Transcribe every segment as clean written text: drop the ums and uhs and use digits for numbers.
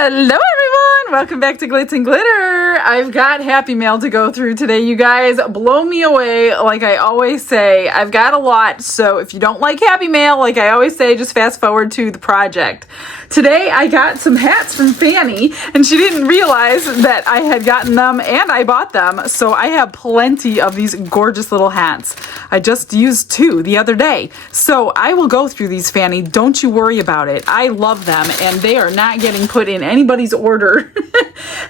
Hello everyone! Welcome back to Glitz and Glitter. I've got Happy Mail to go through today. You guys blow me away like I always say. I've got a lot, so if you don't like Happy Mail, like I always say, just fast forward to the project. Today I got some hats from Fanny, and she didn't realize that I had gotten them and I bought them, so I have plenty of these gorgeous little hats. I just used 2 the other day, so I will go through these, Fanny. Don't you worry about it. I love them, and they are not getting put in anybody's order.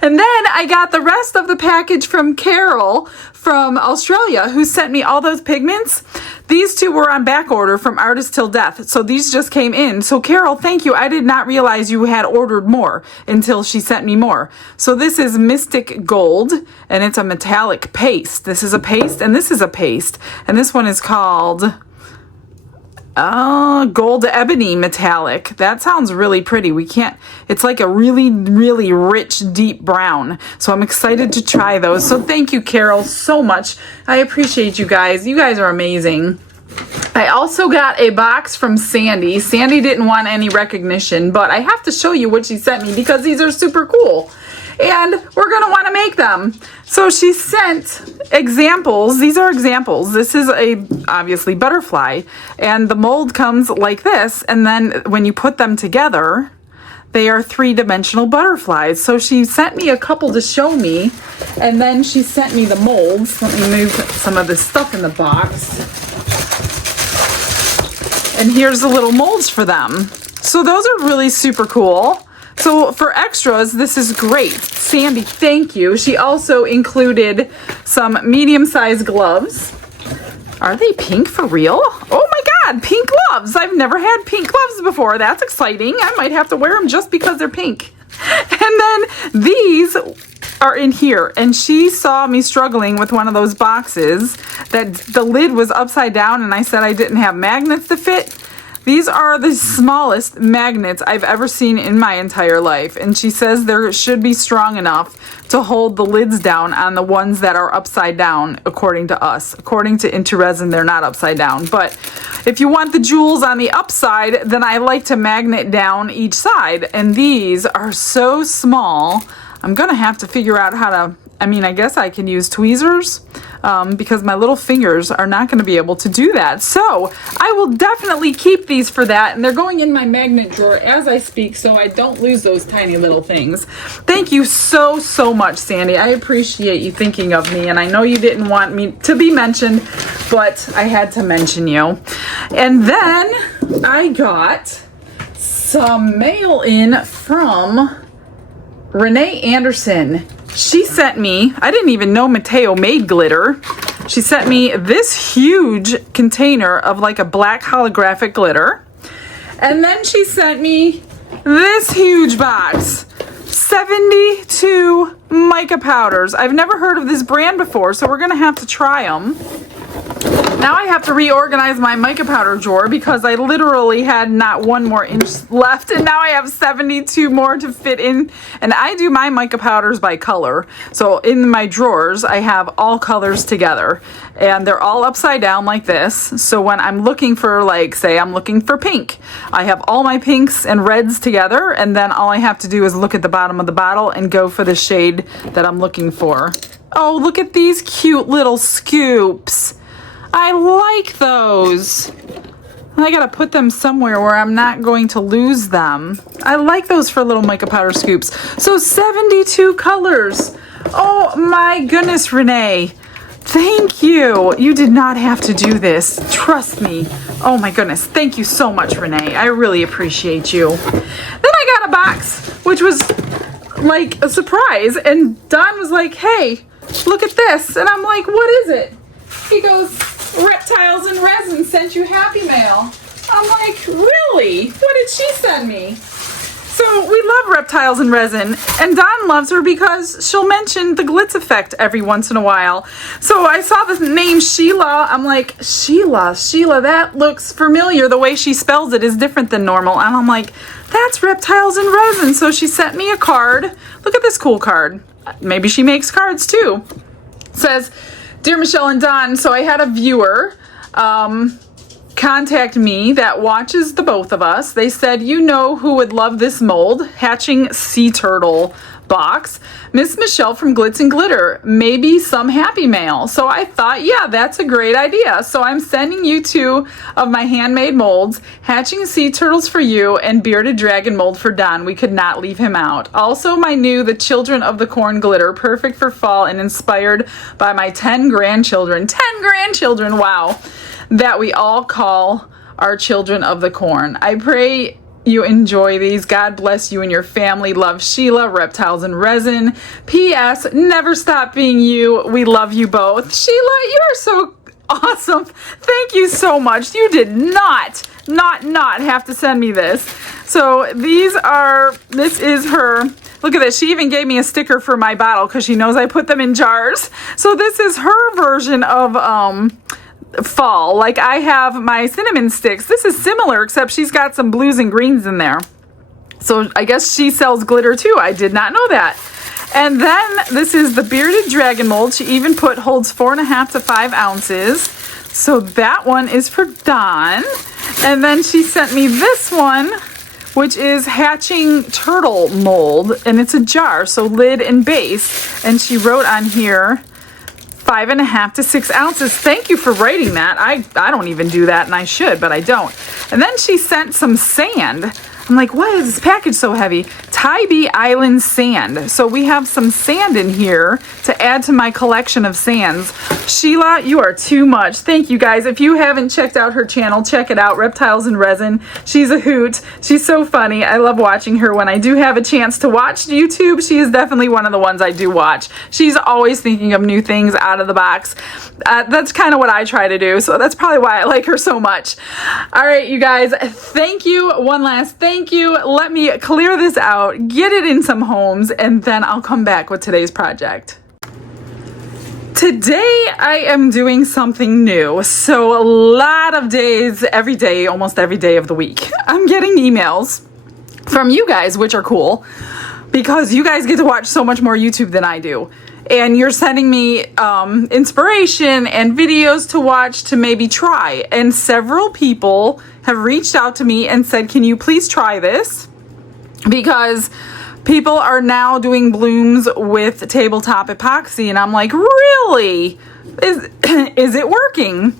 And then I got the rest of the package from Carol from Australia, who sent me all those pigments. These 2 were on back order from Artist Till Death, so these just came in. So Carol, thank you. I did not realize you had ordered more until she sent me more. So this is Mystic Gold, and it's a metallic paste. This is a paste, and this is a paste. And this one is called Gold Ebony Metallic. That sounds really pretty. It's like a really, really rich, deep brown. So I'm excited to try those. So thank you, Carol, so much. I appreciate you guys. You guys are amazing. I also got a box from Sandy. Sandy didn't want any recognition, but I have to show you what she sent me because these are super cool. And we're going to want to make them. So she sent examples. These are examples. This is obviously butterfly, and the mold comes like this, and then when you put them together, they are 3-dimensional butterflies. So she sent me a couple to show me, and then she sent me the molds. Let me move some of this stuff in the box. And here's the little molds for them. So those are really super cool. So for extras, this is great. Sandy, thank you. She also included some medium-sized gloves. Are they pink for real? Oh my God, pink gloves. I've never had pink gloves before. That's exciting. I might have to wear them just because they're pink. And then these are in here. And she saw me struggling with one of those boxes that the lid was upside down, and I said I didn't have magnets to fit. These are the smallest magnets I've ever seen in my entire life. And she says there should be strong enough to hold the lids down on the ones that are upside down, according to us. According to Into Resin, they're not upside down. But if you want the jewels on the upside, then I like to magnet down each side. And these are so small. I'm going to have to figure out how to, I guess I can use tweezers because my little fingers are not going to be able to do that. So I will definitely keep these for that. And they're going in my magnet drawer as I speak, so I don't lose those tiny little things. Thank you so, so much, Sandy. I appreciate you thinking of me. And I know you didn't want me to be mentioned, but I had to mention you. And then I got some mail in from Renee Anderson. She sent me, I didn't even know Mateo made glitter. She sent me this huge container of like a black holographic glitter. And then she sent me this huge box, 72 mica powders. I've never heard of this brand before, so we're gonna have to try them. Now I have to reorganize my mica powder drawer because I literally had not 1 more inch left, and now I have 72 more to fit in. And I do my mica powders by color. So in my drawers, I have all colors together, and they're all upside down like this. So when I'm looking for, like, say I'm looking for pink, I have all my pinks and reds together, and then all I have to do is look at the bottom of the bottle and go for the shade that I'm looking for. Oh, look at these cute little scoops. I like those. I gotta put them somewhere where I'm not going to lose them. I like those for little mica powder scoops. So 72 colors. Oh my goodness, Renee. Thank you. You did not have to do this. Trust me. Oh my goodness. Thank you so much, Renee. I really appreciate you. Then I got a box, which was like a surprise. And Don was like, hey, look at this. And I'm like, what is it? He goes, Reptiles and Resin sent you Happy Mail. I'm like, really? What did she send me? So we love Reptiles and Resin, and Don loves her because she'll mention the glitz effect every once in a while. So I saw the name Sheila. I'm like, Sheila, that looks familiar. The way she spells it is different than normal. And I'm like, that's Reptiles and Resin. So she sent me a card. Look at this cool card. Maybe she makes cards too. It says, Dear Michelle and Don, so I had a viewer contact me that watches the both of us. They said, you know who would love this mold? Hatching sea turtle box. Miss Michelle from Glitz and Glitter, maybe some happy mail. So I thought, yeah, that's a great idea. So I'm sending you 2 of my handmade molds, Hatching Sea Turtles for you and Bearded Dragon mold for Don. We could not leave him out. Also my new The Children of the Corn glitter, perfect for fall and inspired by my 10 grandchildren. 10 grandchildren, wow. That we all call our children of the corn. I pray you enjoy these. God bless you and your family. Love, Sheila, Reptiles and Resin. P.S. Never stop being you. We love you both. Sheila, you are so awesome. Thank you so much. You did not have to send me this. So this is her. Look at this. She even gave me a sticker for my bottle because she knows I put them in jars. So this is her version of fall. Like I have my cinnamon sticks. This is similar, except she's got some blues and greens in there. So I guess she sells glitter too. I did not know that. And then this is the Bearded Dragon mold. She even holds 4.5 to 5 ounces. So that one is for Don. And then she sent me this one, which is Hatching Turtle mold, and it's a jar, so lid and base. And she wrote on here 5.5 to 6 ounces. Thank you for writing that. I don't even do that, and I should, but I don't. And then she sent some sand. I'm like, why is this package so heavy? Tybee Island sand. So we have some sand in here to add to my collection of sands. Sheila, you are too much. Thank you guys. If you haven't checked out her channel, check it out. Reptiles and Resin. She's a hoot. She's so funny. I love watching her. When I do have a chance to watch YouTube, she is definitely one of the ones I do watch. She's always thinking of new things out of the box. That's kind of what I try to do. So that's probably why I like her so much. All right, you guys. Thank you. One last thank you. Let me clear this out, get it in some homes, and then I'll come back with today's project. Today I am doing something new. So a lot of days, every day, almost every day of the week, I'm getting emails from you guys, which are cool because you guys get to watch so much more YouTube than I do. And you're sending me inspiration and videos to watch to maybe try. And several people have reached out to me and said, can you please try this? Because people are now doing blooms with tabletop epoxy. And I'm like, really? Is it working?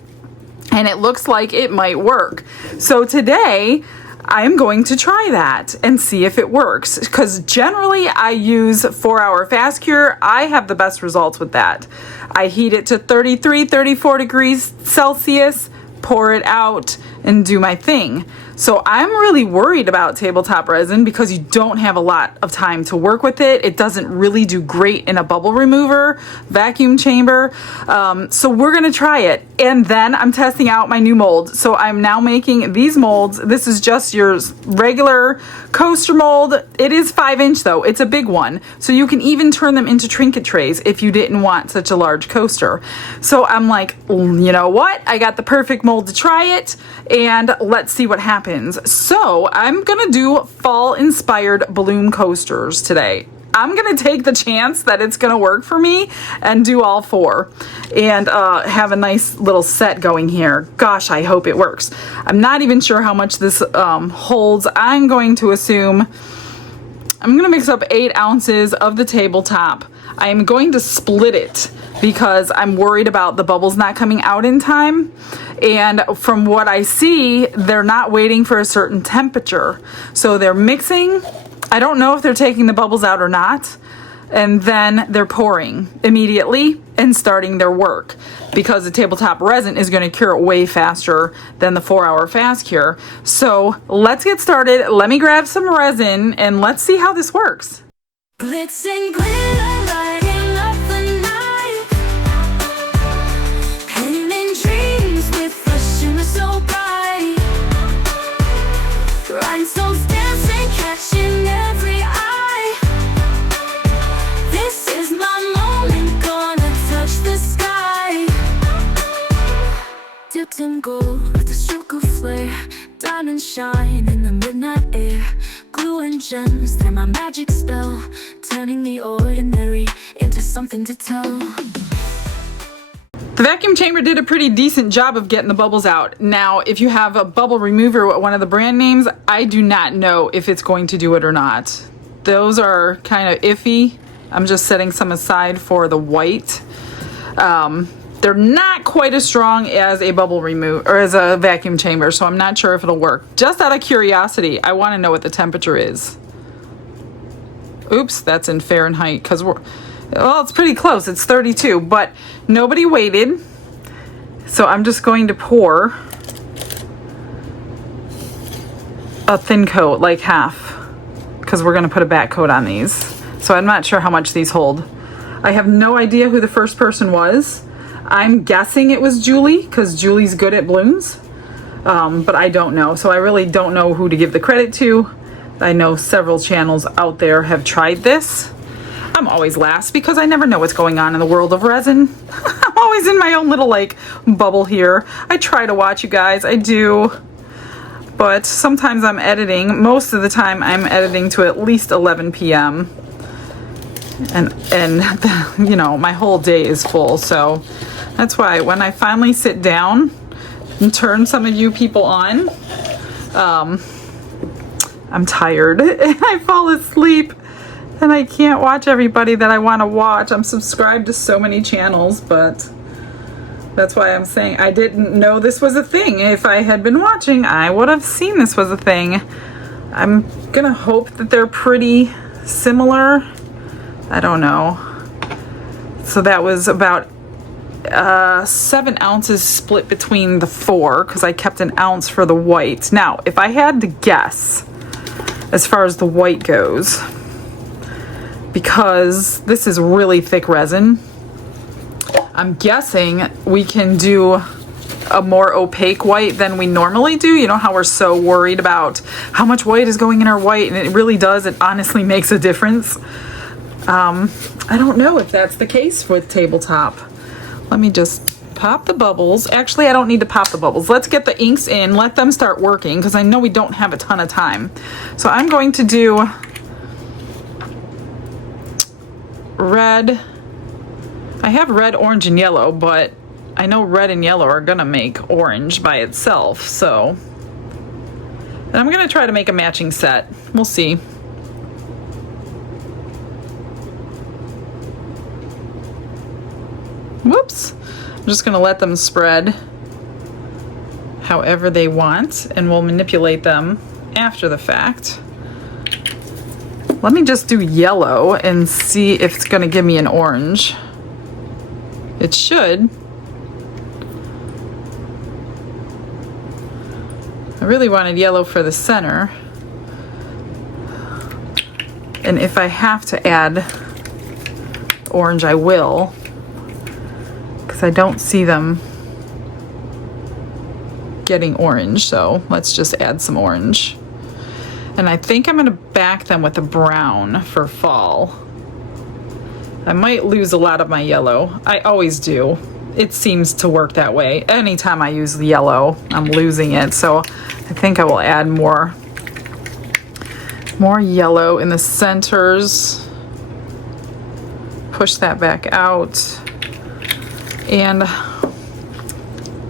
And it looks like it might work. So today I'm going to try that and see if it works, because generally I use 4-hour fast cure. I have the best results with that. I heat it to 33, 34 degrees Celsius, pour it out, and do my thing. So I'm really worried about tabletop resin because you don't have a lot of time to work with it. It doesn't really do great in a bubble remover, vacuum chamber. So we're gonna try it. And then I'm testing out my new mold. So I'm now making these molds. This is just your regular coaster mold. It is 5-inch though, it's a big one. So you can even turn them into trinket trays if you didn't want such a large coaster. So I'm like, you know what? I got the perfect mold to try it, and let's see what happens. So I'm gonna do fall inspired bloom coasters today. I'm gonna take the chance that it's gonna work for me and do all 4 and have a nice little set going here. Gosh, I hope it works. I'm not even sure how much this holds. I'm going to assume I'm gonna mix up 8 ounces of the tabletop. I am going to split it because I'm worried about the bubbles not coming out in time. And from what I see, they're not waiting for a certain temperature. So they're mixing. I don't know if they're taking the bubbles out or not. And then they're pouring immediately and starting their work, because the tabletop resin is going to cure it way faster than the 4-hour fast cure. So let's get started. Let me grab some resin and let's see how this works. Glitz and glitter, lighting up the night, painting dreams with a shimmer so bright, rhinestones dancing, catching every eye. This is my moment, gonna touch the sky. Dipped in gold with a stroke of flare, diamonds shine in the midnight air. Glue and gems, they're my magic spell, turning the ordinary into something to tell. The vacuum chamber did a pretty decent job of getting the bubbles out. Now, if you have a bubble remover with one of the brand names, I do not know if it's going to do it or not. Those are kind of iffy. I'm just setting some aside for the white. They're not quite as strong as a bubble remover or as a vacuum chamber, so I'm not sure if it'll work. Just out of curiosity, I want to know what the temperature is. Oops, that's in Fahrenheit because well, it's pretty close. It's 32, but nobody waited. So I'm just going to pour a thin coat, like half, because we're going to put a back coat on these. So I'm not sure how much these hold. I have no idea who the first person was. I'm guessing it was Julie, because Julie's good at blooms. But I don't know. So I really don't know who to give the credit to. I know several channels out there have tried this. I'm always last because I never know what's going on in the world of resin. I'm always in my own little like bubble here. I try to watch you guys, I do. But sometimes I'm editing. Most of the time I'm editing to at least 11 p.m. And you know, my whole day is full. So that's why when I finally sit down and turn some of you people on, I'm tired and I fall asleep. And I can't watch everybody that I want to watch. I'm subscribed to so many channels, but that's why I'm saying I didn't know this was a thing. If I had been watching, I would have seen this was a thing. I'm gonna hope that they're pretty similar. I don't know. So that was about 7 ounces split between the 4 because I kept an ounce for the white. Now, if I had to guess as far as the white goes, because this is really thick resin, I'm guessing we can do a more opaque white than we normally do. You know how we're so worried about how much white is going in our white, and it really does. It honestly makes a difference. I don't know if that's the case with tabletop. Let me just pop the bubbles. Actually, I don't need to pop the bubbles. Let's get the inks in, let them start working, because I know we don't have a ton of time. So I'm going to do red. I have red, orange, and yellow, but I know red and yellow are gonna make orange by itself, so. And I'm gonna try to make a matching set. We'll see. Whoops. I'm just gonna let them spread however they want, and we'll manipulate them after the fact. Let me just do yellow and see if it's gonna give me an orange. It should. I really wanted yellow for the center. And if I have to add orange, I will, because I don't see them getting orange. So let's just add some orange. And I think I'm gonna back them with a brown for fall. I might lose a lot of my yellow. I always do. It seems to work that way. Anytime I use the yellow, I'm losing it. So I think I will add more yellow in the centers. Push that back out. And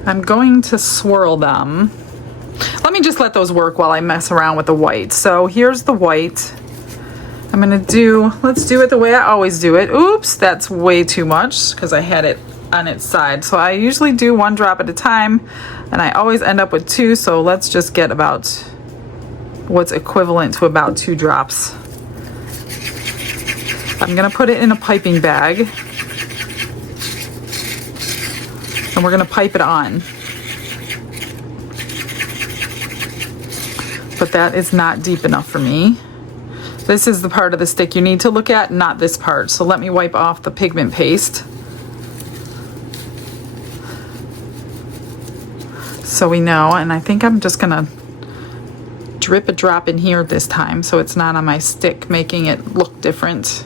I'm going to swirl them. Let me just let those work while I mess around with the white. So here's the white. I'm gonna let's do it the way I always do it. Oops, that's way too much because I had it on its side. So I usually do 1 drop at a time, and I always end up with 2. So let's just get about what's equivalent to about 2 drops. I'm gonna put it in a piping bag, and we're gonna pipe it on. But that is not deep enough for me. This is the part of the stick you need to look at, not this part. So let me wipe off the pigment paste. So we know, and I think I'm just gonna drip a drop in here this time so it's not on my stick, making it look different.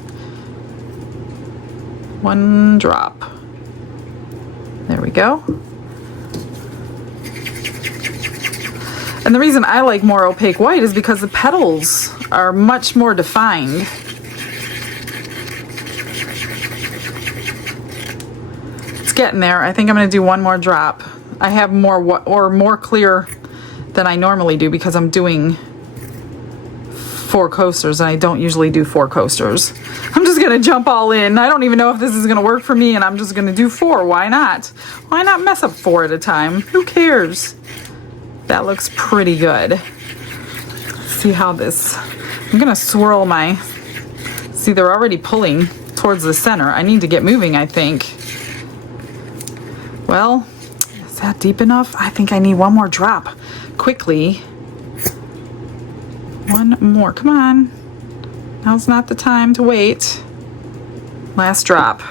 1 drop. There we go. And the reason I like more opaque white is because the petals are much more defined. It's getting there. I think I'm going to do one more drop. I have more clear than I normally do because I'm doing 4 coasters and I don't usually do 4 coasters. I'm just gonna jump all in. I don't even know if this is gonna work for me, and I'm just gonna do 4. Why not? Why not mess up 4 at a time? Who cares? That looks pretty good. Let's see how this, I'm gonna swirl my, see they're already pulling towards the center. I need to get moving, I think. Well, is that deep enough? I think I need one more drop. Quickly. One more, come on. Now's not the time to wait. Last drop.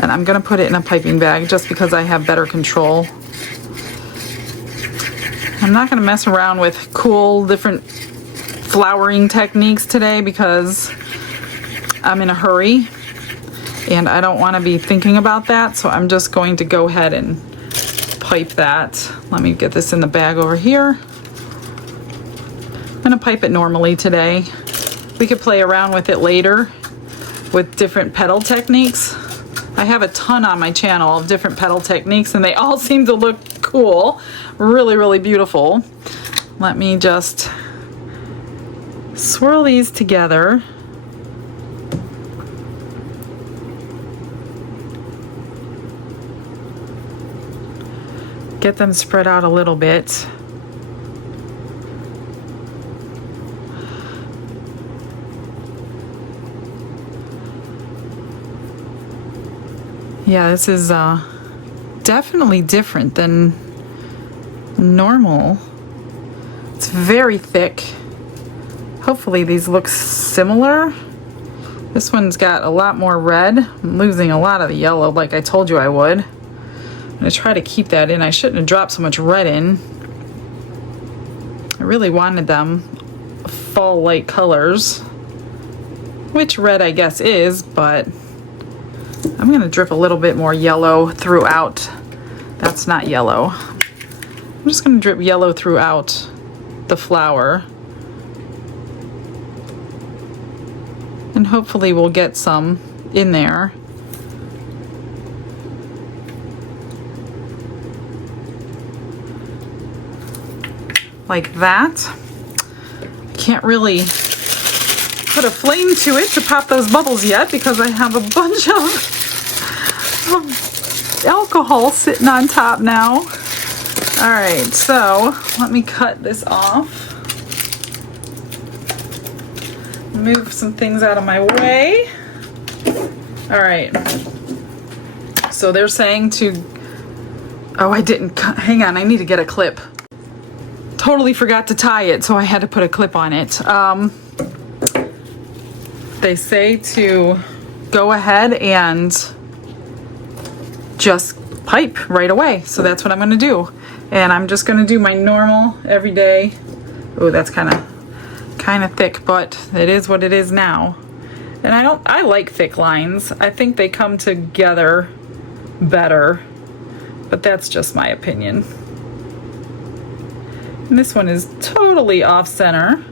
And I'm gonna put it in a piping bag just because I have better control. I'm not gonna mess around with cool different flowering techniques today because I'm in a hurry and I don't wanna be thinking about that, so I'm just going to go ahead and pipe that. Let me get this in the bag over here. I'm gonna pipe it normally today. We could play around with it later with different petal techniques. I have a ton on my channel of different petal techniques and they all seem to look cool. Really, really beautiful. Let me just swirl these together. Get them spread out a little bit. Yeah, this is definitely different than normal. It's very thick. Hopefully these look similar. This one's got a lot more red. I'm losing a lot of the yellow like I told you I would. I'm gonna try to keep that in. I shouldn't have dropped so much red in. I really wanted them fall-like colors, which red I guess is, but I'm gonna drip a little bit more yellow throughout. That's not yellow. I'm just gonna drip yellow throughout the flower. And hopefully we'll get some in there. Like that. Can't really put a flame to it to pop those bubbles yet because I have a bunch of alcohol sitting on top now. All right, so let me cut this off. Move some things out of my way. All right, so they're saying to, oh, I didn't, hang on, I need to get a clip. Totally forgot to tie it, so I had to put a clip on it. They say to go ahead and just pipe right away. So that's what I'm gonna do. And I'm just gonna do my normal everyday. Oh, that's kind of thick, but it is what it is now. And I like thick lines. I think they come together better, but that's just my opinion. And this one is totally off center.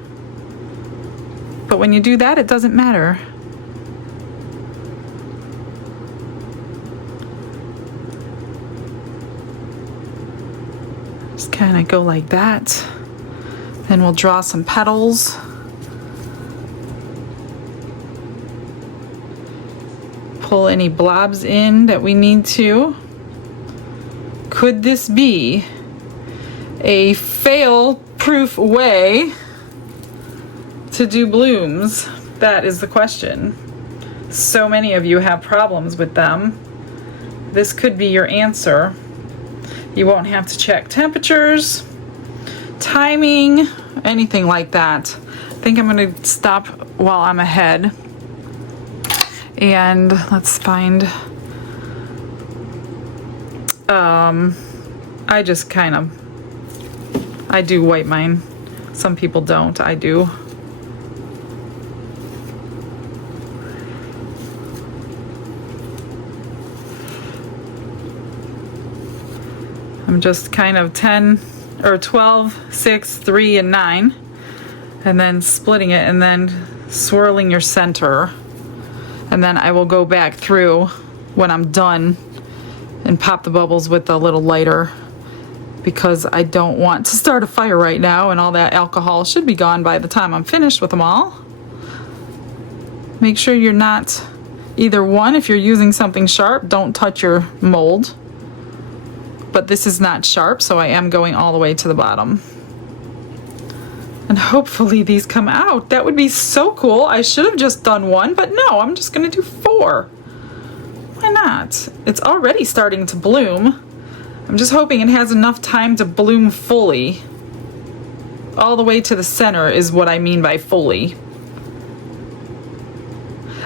But when you do that, it doesn't matter. Just kind of go like that. Then we'll draw some petals. Pull any blobs in that we need to. Could this be a fail-proof way to do blooms? That is the question. So many of you have problems with them. This could be your answer. You won't have to check temperatures, timing, anything like that. I think I'm going to stop while I'm ahead. And let's find, I just kind of, I do wipe mine. Some people don't, I do. I'm just kind of 10 or 12, 6, 3, and 9, and then splitting it and then swirling your center. And then I will go back through when I'm done and pop the bubbles with a little lighter, because I don't want to start a fire right now, and all that alcohol should be gone by the time I'm finished with them all. Make sure you're not, either one, if you're using something sharp, don't touch your mold. But this is not sharp, so I am going all the way to the bottom. And hopefully these come out. That would be so cool. I should have just done one, but no, I'm just gonna do 4. Why not? It's already starting to bloom. I'm just hoping it has enough time to bloom fully. All the way to the center is what I mean by fully.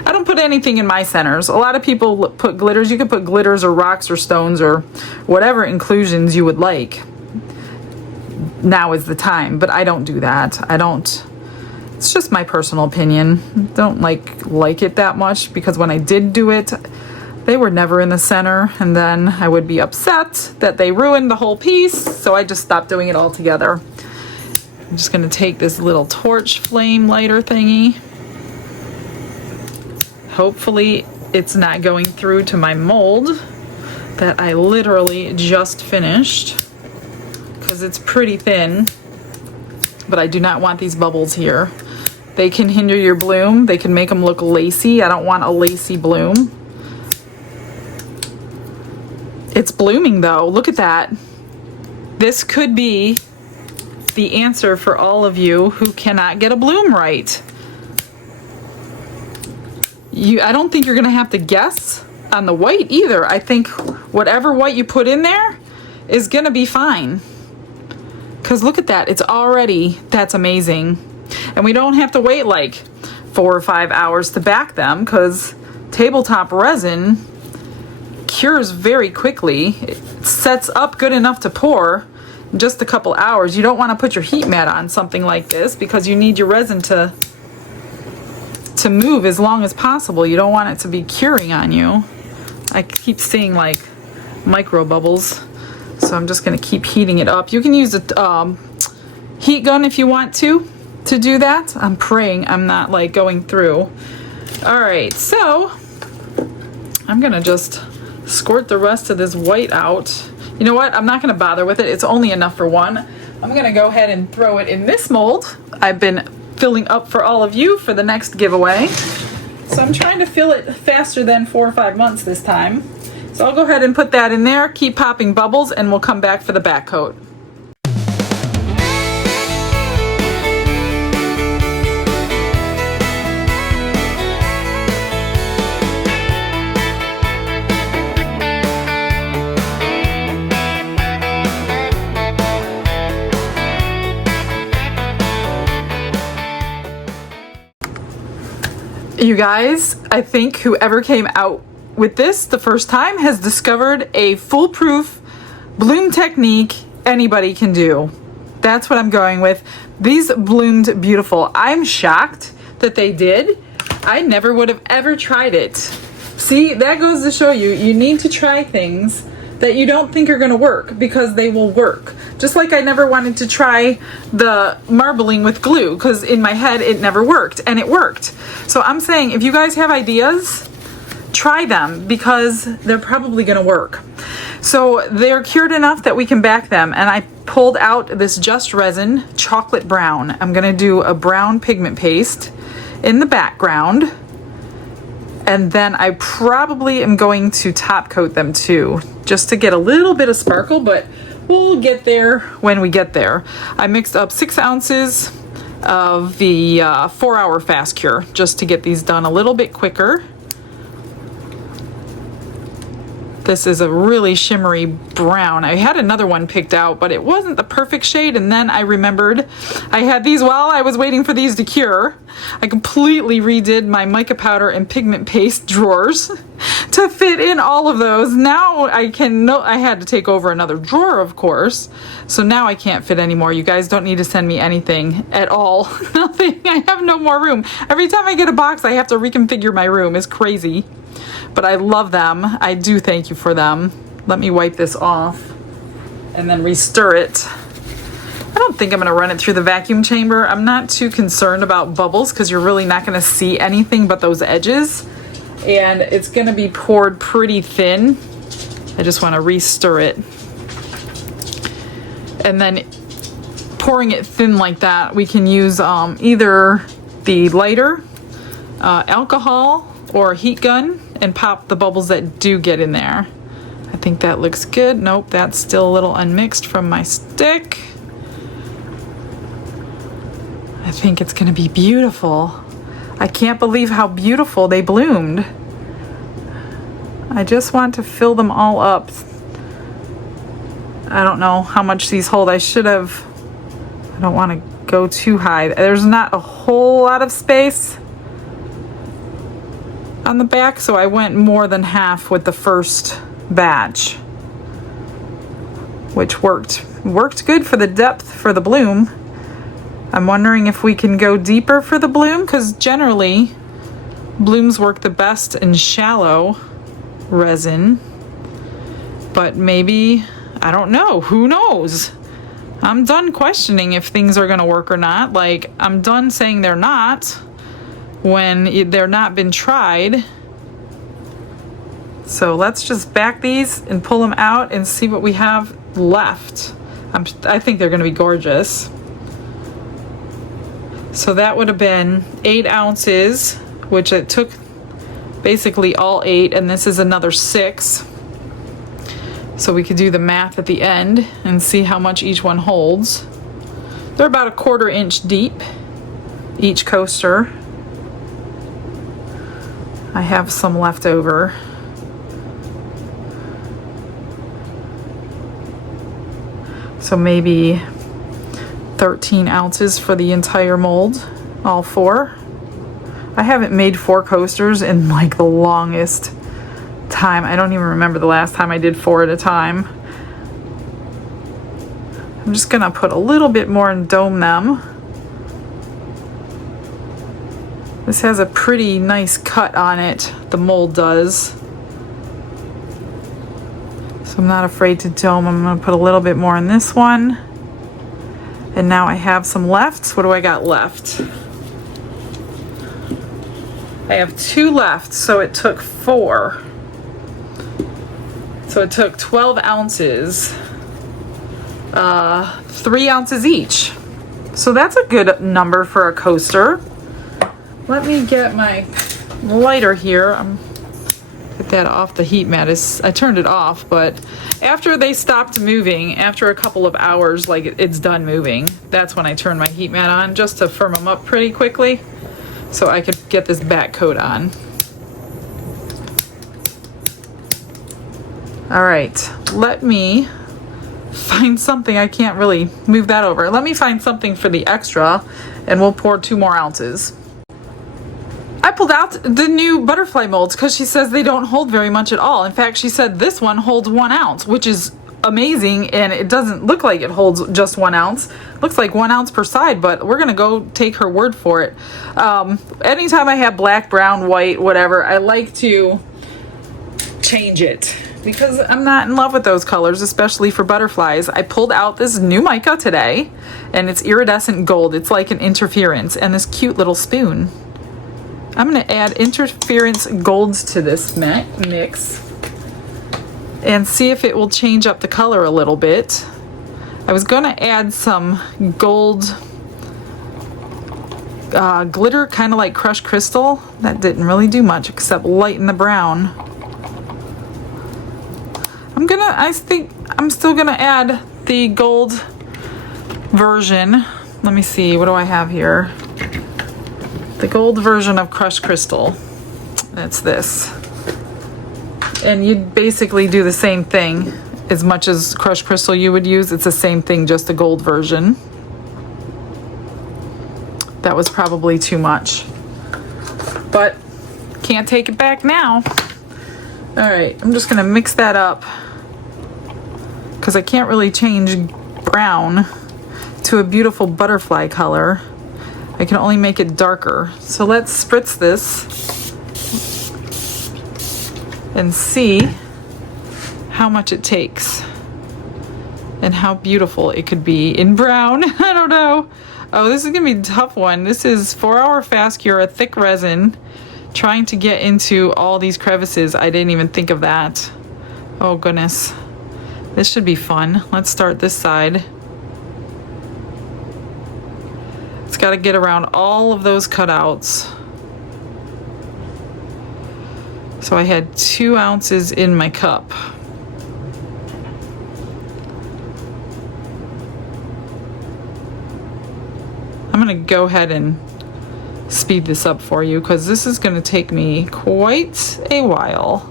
I don't put anything in my centers. A lot of people put glitters. You could put glitters or rocks or stones or whatever inclusions you would like. Now is the time, but I don't do that. I don't. It's just my personal opinion. Don't like it that much, because when I did do it, they were never in the center, and then I would be upset that they ruined the whole piece, so I just stopped doing it altogether. I'm just gonna take this little torch flame lighter thingy. Hopefully it's not going through to my mold that I literally just finished, because it's pretty thin, but I do not want these bubbles here. They can hinder your bloom. They can make them look lacy. I don't want a lacy bloom. It's blooming though. Look at that. This could be the answer for all of you who cannot get a bloom right. I don't think you're gonna have to guess on the white either. I think whatever white you put in there is gonna be fine. Cause look at that, it's already, that's amazing. And we don't have to wait like 4 or 5 hours to back them, cause tabletop resin cures very quickly. It sets up good enough to pour in just a couple hours. You don't want to put your heat mat on something like this, because you need your resin to move as long as possible. You don't want it to be curing on you. I keep seeing like micro bubbles, so I'm just going to keep heating it up. You can use a heat gun if you want to do that. I'm praying I'm not like going through. All right, so I'm gonna just squirt the rest of this white out. You know what? I'm not gonna bother with it. It's only enough for one. I'm gonna go ahead and throw it in this mold I've been filling up for all of you for the next giveaway. So I'm trying to fill it faster than 4 or 5 months this time. So I'll go ahead and put that in there, keep popping bubbles, and we'll come back for the back coat. You guys, I think whoever came out with this the first time has discovered a foolproof bloom technique anybody can do. That's what I'm going with. These bloomed beautiful. I'm shocked that they did. I never would have ever tried it. See, that goes to show you, you need to try things that you don't think are going to work, because they will work. Just like I never wanted to try the marbling with glue, because in my head it never worked, and it worked. So I'm saying, if you guys have ideas, try them, because they're probably going to work. So they're cured enough that we can back them, and I pulled out this Just Resin chocolate brown. I'm going to do a brown pigment paste in the background, and then I probably am going to top coat them too, just to get a little bit of sparkle, but we'll get there when we get there. I mixed up 6 ounces of the 4-hour fast cure, just to get these done a little bit quicker. This is a really shimmery brown. I had another one picked out, but it wasn't the perfect shade, and then I remembered I had these while I was waiting for these to cure. I completely redid my mica powder and pigment paste drawers to fit in all of those. Now I had to take over another drawer, of course, so now I can't fit anymore. You guys don't need to send me anything at all. Nothing. I have no more room. Every time I get a box, I have to reconfigure my room. It's crazy. But I love them. I do thank you for them. Let me wipe this off and then restir it. I don't think I'm going to run it through the vacuum chamber. I'm not too concerned about bubbles, because you're really not going to see anything but those edges. and it's gonna be poured pretty thin. I just wanna re-stir it. And then pouring it thin like that, we can use either the lighter, alcohol, or a heat gun and pop the bubbles that do get in there. I think that looks good. Nope, that's still a little unmixed from my stick. I think it's gonna be beautiful. I can't believe how beautiful they bloomed. I just want to fill them all up. I don't know how much these hold. I don't want to go too high. There's not a whole lot of space on the back, so I went more than half with the first batch, which worked good for the depth for the bloom. I'm wondering if we can go deeper for the bloom, because generally blooms work the best in shallow resin, but maybe, I don't know, who knows? I'm done questioning if things are gonna work or not. Like, I'm done saying they're not when they're not been tried. So let's just back these and pull them out and see what we have left. I think they're gonna be gorgeous. So that would have been 8 ounces, which it took basically all 8, and this is another 6. So we could do the math at the end and see how much each one holds. They're about a 1/4 inch deep, each coaster. I have some left over. So maybe 13 ounces for the entire mold, all 4. I haven't made 4 coasters in like the longest time. I don't even remember the last time I did 4 at a time. I'm just gonna put a little bit more and dome them. This has a pretty nice cut on it, the mold does. So I'm not afraid to dome. I'm gonna put a little bit more in this one. And now I have some left. What do I got left? I have 2 left, so it took 4. So it took 12 ounces, 3 ounces each. So that's a good number for a coaster. Let me get my lighter here. Get that off the heat mat. I turned it off, but after they stopped moving, after a couple of hours, like it's done moving, that's when I turned my heat mat on, just to firm them up pretty quickly so I could get this back coat on. All right, let me find something. I can't really move that over. Let me find something for the extra and we'll pour 2 more ounces. I pulled out the new butterfly molds because she says they don't hold very much at all. In fact, she said this one holds 1 ounce, which is amazing, and it doesn't look like it holds just 1 ounce. It looks like 1 ounce per side, but we're gonna go take her word for it. Anytime I have black, brown, white, whatever, I like to change it because I'm not in love with those colors, especially for butterflies. I pulled out this new mica today, and it's iridescent gold. It's like an interference, and this cute little spoon. I'm going to add interference golds to this mix and see if it will change up the color a little bit. I was going to add some gold glitter, kind of like crushed crystal. That didn't really do much except lighten the brown. I think I'm still going to add the gold version. Let me see, what do I have here? The gold version of crushed crystal. That's this. And you'd basically do the same thing. As much as crushed crystal you would use, it's the same thing, just a gold version. That was probably too much, but can't take it back now. All right, I'm just gonna mix that up because I can't really change brown to a beautiful butterfly color. I can only make it darker. So let's spritz this and see how much it takes and how beautiful it could be in brown. I don't know. Oh, this is gonna be a tough one. This is 4-hour fast cure, a thick resin, Trying to get into all these crevices. I didn't even think of that. Oh goodness. This should be fun. Let's start this side. It's got to get around all of those cutouts. So I had 2 ounces in my cup. I'm gonna go ahead and speed this up for you because this is gonna take me quite a while.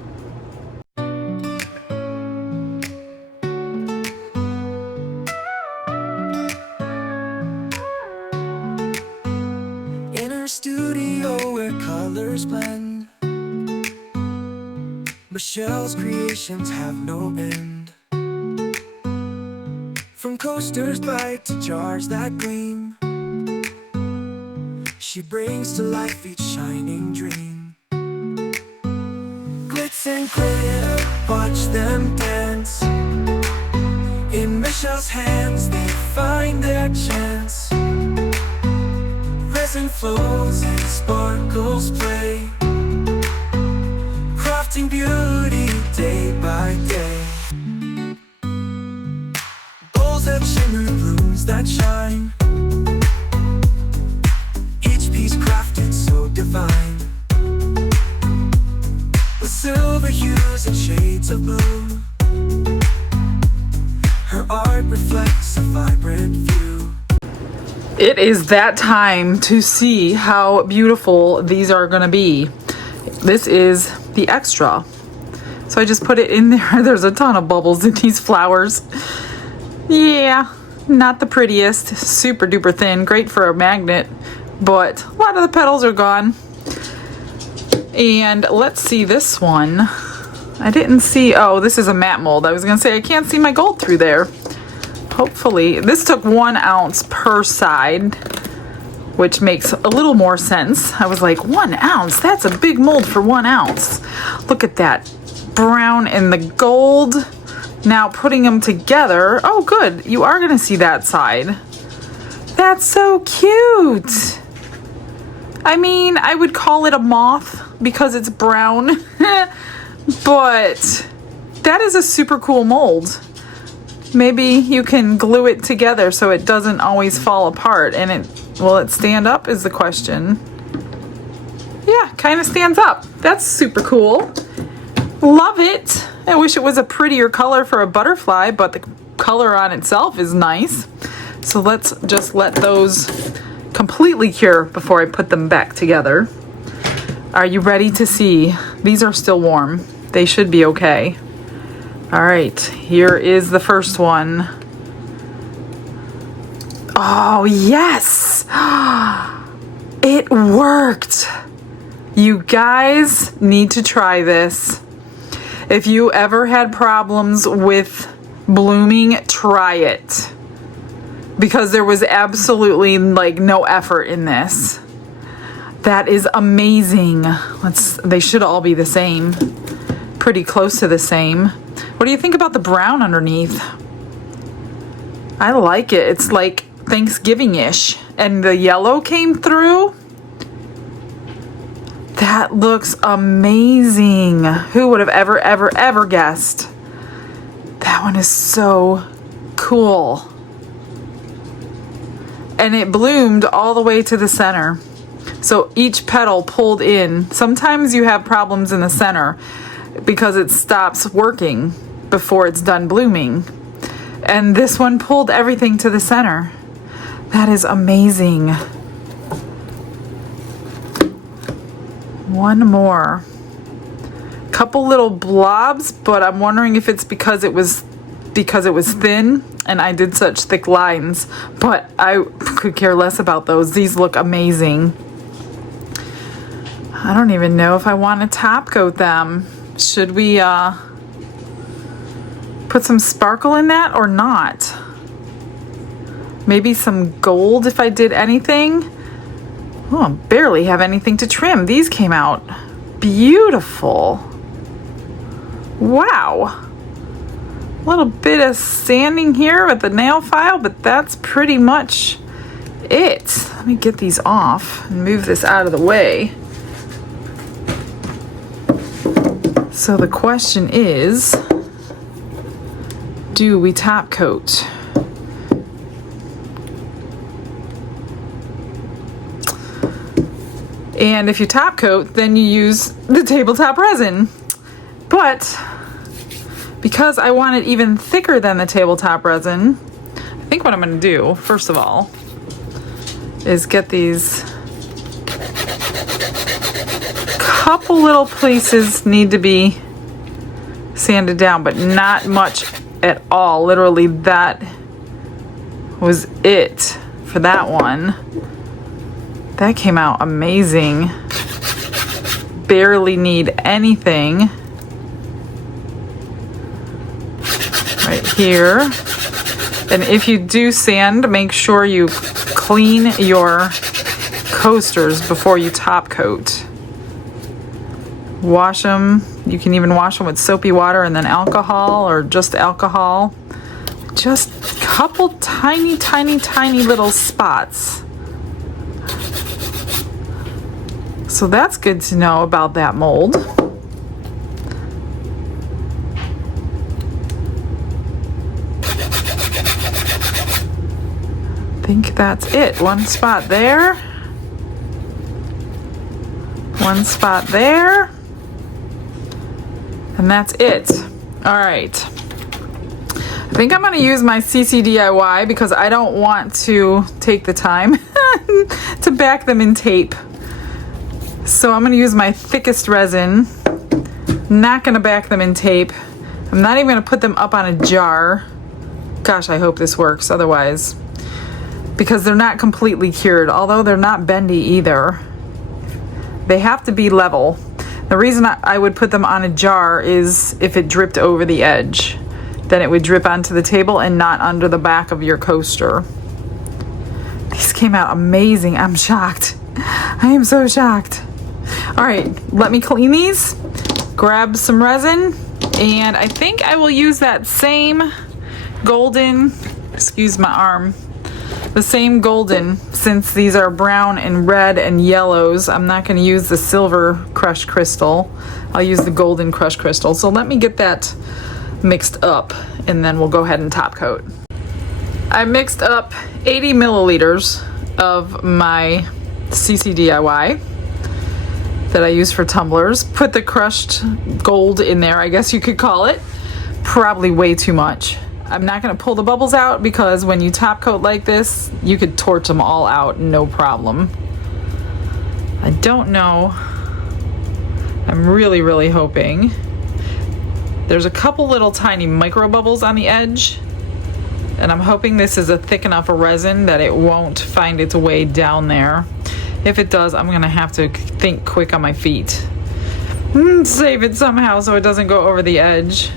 In our studio where colors blend, Michelle's creations have no end. From coasters bright to jars that gleam, she brings to life each shining dream. Glitz and glitter, watch them dance. In Michelle's hands they find their chance. Resin flows and sparkles play, crafting beauty day by day. Bowls have shimmered blooms that shine, each piece crafted so divine. With silver hues and shades of blue, her art reflects a vibrant view. It is that time to see how beautiful these are gonna be. This is the extra. So I just put it in there. There's a ton of bubbles in these flowers. Yeah, not the prettiest. Super duper thin, great for a magnet, but a lot of the petals are gone. And let's see this one. I didn't see, oh, this is a matte mold. I was gonna say I can't see my gold through there. Hopefully, this took 1 ounce per side, which makes a little more sense. I was like, 1 ounce? That's a big mold for 1 ounce. Look at that brown and the gold. Now putting them together, oh good, you are gonna see that side. That's so cute. I mean, I would call it a moth because it's brown, but that is a super cool mold. Maybe you can glue it together so it doesn't always fall apart. And will it stand up is the question. Yeah, kind of stands up. That's super cool. Love it. I wish it was a prettier color for a butterfly, but the color on itself is nice. So let's just let those completely cure before I put them back together. Are you ready to see? These are still warm. They should be okay. All right, here is the first one. Oh, yes! It worked! You guys need to try this. If you ever had problems with blooming, try it. Because there was absolutely like no effort in this. That is amazing. They should all be the same. Pretty close to the same. What do you think about the brown underneath? I like it. It's like Thanksgiving-ish. And the yellow came through. That looks amazing. Who would have ever guessed? That one is so cool. And it bloomed all the way to the center. So each petal pulled in. Sometimes you have problems in the center because it stops working before it's done blooming. And this one pulled everything to the center. That is amazing. One more. Couple little blobs, but I'm wondering if it's because it was thin and I did such thick lines, but I could care less about those. These look amazing. I don't even know if I want to top coat them. Should we put some sparkle in that or not? Maybe some gold if I did anything. Oh, I barely have anything to trim. These came out beautiful. Wow. A little bit of sanding here with the nail file, but that's pretty much it. Let me get these off and move this out of the way. So the question is, do we top coat? And if you top coat, then you use the tabletop resin. But because I want it even thicker than the tabletop resin, I think what I'm going to do, first of all, is get these couple little places need to be sanded down, but not much at all. Literally, that was it for that one. That came out amazing. Barely need anything. Right here. And if you do sand, make sure you clean your coasters before you top coat. Wash them. You can even wash them with soapy water and then alcohol, or just alcohol. Just a couple tiny, tiny, tiny little spots. So that's good to know about that mold. I think that's it. One spot there. One spot there. And that's it. All right. I think I'm going to use my CC DIY because I don't want to take the time to back them in tape. So I'm going to use my thickest resin. Not going to back them in tape. I'm not even going to put them up on a jar. Gosh, I hope this works otherwise. Because they're not completely cured, although they're not bendy either. They have to be level. The reason I would put them on a jar is if it dripped over the edge. Then it would drip onto the table and not under the back of your coaster. These came out amazing. I'm shocked. I am so shocked. All right, let me clean these, grab some resin, and I think I will use that same golden, excuse my arm, the same golden, since these are brown and red and yellows. I'm not going to use the silver crushed crystal. I'll use the golden crushed crystal. So let me get that mixed up, and then we'll go ahead and top coat. I mixed up 80 milliliters of my CC DIY that I use for tumblers. Put the crushed gold in there, I guess you could call it. Probably way too much. I'm not going to pull the bubbles out because when you top coat like this, you could torch them all out, no problem. I don't know. I'm really, really hoping. There's a couple little tiny micro bubbles on the edge, and I'm hoping this is a thick enough resin that it won't find its way down there. If it does, I'm gonna have to think quick on my feet. Save it somehow so it doesn't go over the edge.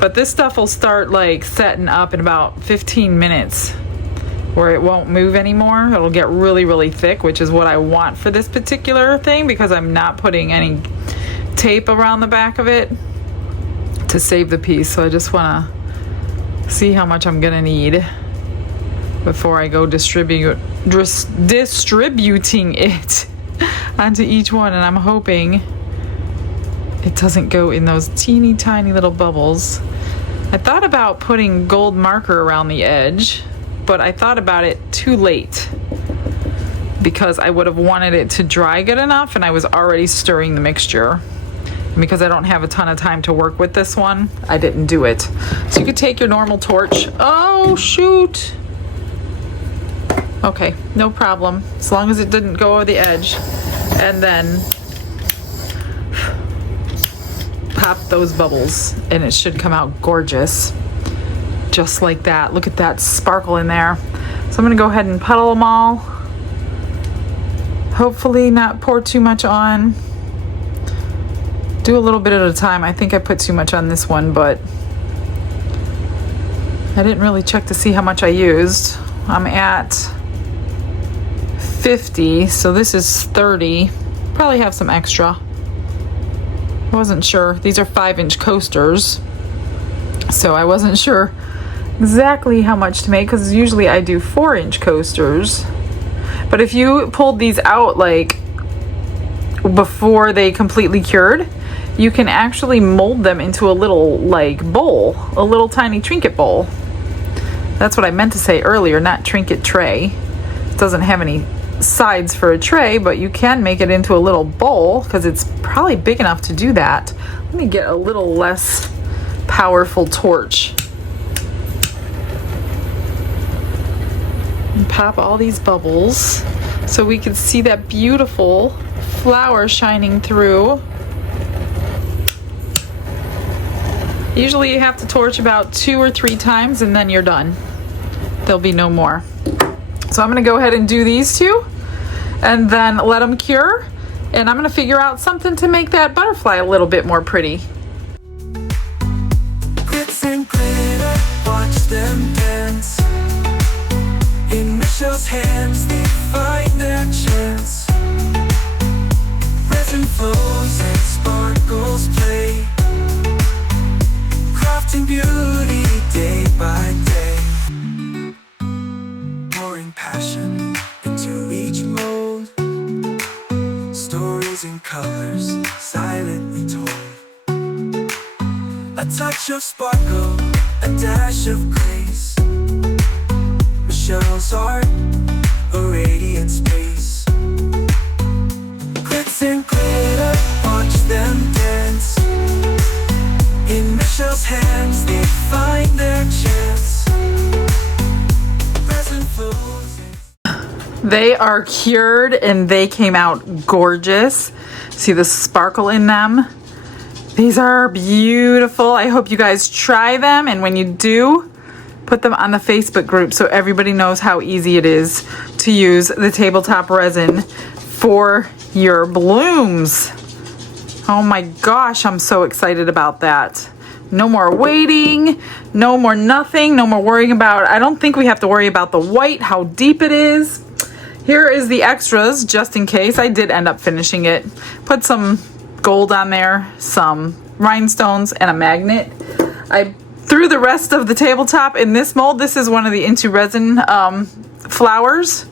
But this stuff will start like setting up in about 15 minutes where it won't move anymore. It'll get really, really thick, which is what I want for this particular thing because I'm not putting any tape around the back of it to save the piece. So I just wanna see how much I'm gonna need before I go distributing it onto each one, and I'm hoping it doesn't go in those teeny tiny little bubbles. I thought about putting gold marker around the edge, but I thought about it too late because I would have wanted it to dry good enough, and I was already stirring the mixture. And because I don't have a ton of time to work with this one, I didn't do it. So you could take your normal torch. Oh shoot. Okay, no problem, as long as it didn't go over the edge. And then pop those bubbles and it should come out gorgeous. Just like that. Look at that sparkle in there. So I'm gonna go ahead and puddle them all. Hopefully not pour too much on. Do a little bit at a time. I think I put too much on this one, but I didn't really check to see how much I used. I'm at 50, so this is 30. Probably have some extra. I wasn't sure. These are 5-inch coasters, so I wasn't sure exactly how much to make because usually I do 4-inch coasters. But if you pulled these out like before they completely cured, you can actually mold them into a little like bowl, a little tiny trinket bowl. That's what I meant to say earlier, not trinket tray. It doesn't have any sides for a tray, but you can make it into a little bowl because it's probably big enough to do that. Let me get a little less powerful torch. And pop all these bubbles so we can see that beautiful flower shining through. Usually you have to torch about 2 or 3 times and then you're done. There'll be no more. So I'm gonna go ahead and do these 2 and then let them cure. And I'm gonna figure out something to make that butterfly a little bit more pretty. Glitz and glitter, watch them dance. In Michelle's hands, they find their chance. Resin flows and sparkles play, crafting beauty day by day. Pouring passion into each mold, stories and colors silently told. A touch of sparkle, a dash of grace. Michelle's art, a radiant space. Glitz and glitter, watch them dance. In Michelle's hands, they find their chance. Resin flows. They are cured and they came out gorgeous. See the sparkle in them? These are beautiful. I hope you guys try them, and when you do, put them on the Facebook group so everybody knows how easy it is to use the tabletop resin for your blooms. Oh my gosh, I'm so excited about that. No more waiting, no more nothing, no more worrying about, I don't think we have to worry about the white, how deep it is. Here is the extras, just in case. I did end up finishing it. Put some gold on there, some rhinestones, and a magnet. I threw the rest of the tabletop in this mold. This is one of the Into Resin flowers.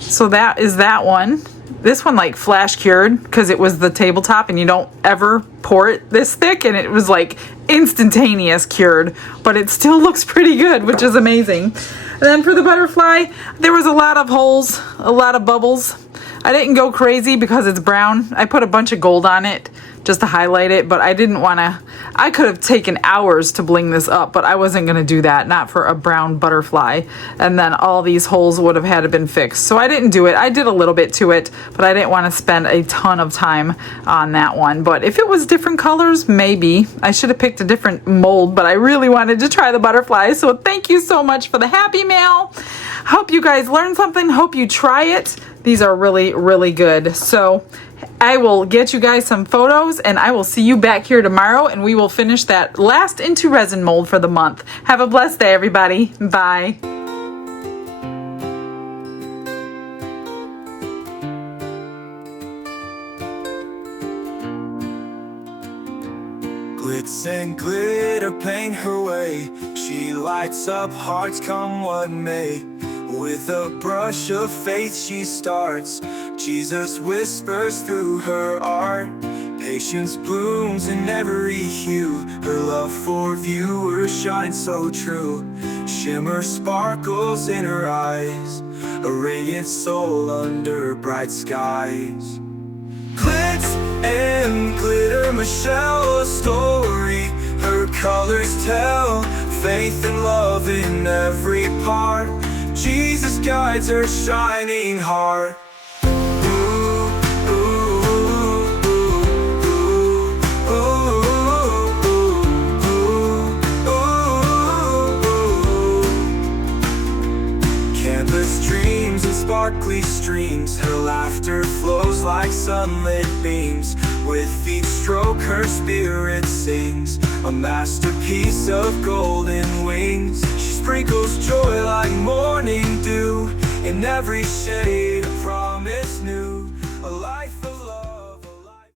So that is that one. This one like flash cured because it was the tabletop and you don't ever pour it this thick, and it was like instantaneous cured, but it still looks pretty good, which is amazing. And then for the butterfly, there was a lot of holes, a lot of bubbles. I didn't go crazy because it's brown. I put a bunch of gold on it just to highlight it, but I didn't want to, I could have taken hours to bling this up, but I wasn't going to do that, not for a brown butterfly. And then all these holes would have had to been fixed. So I didn't do it. I did a little bit to it, but I didn't want to spend a ton of time on that one. But if it was different colors, maybe. I should have picked a different mold, but I really wanted to try the butterfly. So thank you so much for the happy mail. Hope you guys learned something. Hope you try it. These are really, really good. So I will get you guys some photos, and I will see you back here tomorrow, and we will finish that last Into Resin mold for the month. Have a blessed day, everybody. Bye. Glitz and glitter paint her way. She lights up hearts come what may. With a brush of faith she starts. Jesus whispers through her art. Patience blooms in every hue. Her love for viewers shines so true. Shimmer sparkles in her eyes. A radiant soul under bright skies. Glitz and glitter, Michelle, a story. Her colors tell faith and love in every part. Jesus guides her shining heart. Canvas dreams and sparkly streams. Her laughter flows like sunlit beams. With each stroke her spirit sings. A masterpiece of golden wings. She sprinkles joy like morning dew. In every shade a promise new.